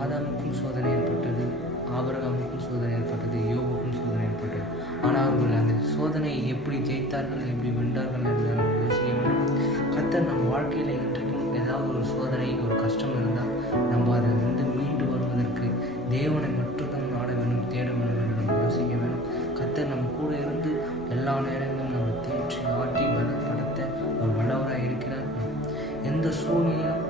ஆதாமுக்கும் சோதனை ஏற்பட்டது, ஆபிரகாமுக்கும் சோதனை ஏற்பட்டது, யோபுக்கும் சோதனை ஏற்பட்டது. ஆனால் அவர்கள் அந்த சோதனையை எப்படி ஜெயித்தார்கள், எப்படி வென்றார்கள் என்று நாம் யோசிக்க வேண்டும். கர்த்தர் நம் வாழ்க்கையில் இன்றைக்கும் ஏதாவது ஒரு சோதனை, ஒரு கஷ்டம் இருந்தால் நம்ம அதை மீண்டு வருவதற்கு தேவனை மட்டும்தான் நாட வேண்டும், தேட வேண்டும் என்று நம்ம யோசிக்க வேண்டும். கர்த்தர் நம்ம கூட இருந்து எல்லா நேரங்களும் நம்ம தேற்றி ஆட்டி பலப்படுத்த ஒரு வல்லவராக இருக்கிறார். எந்த சூழ்நிலையிலும்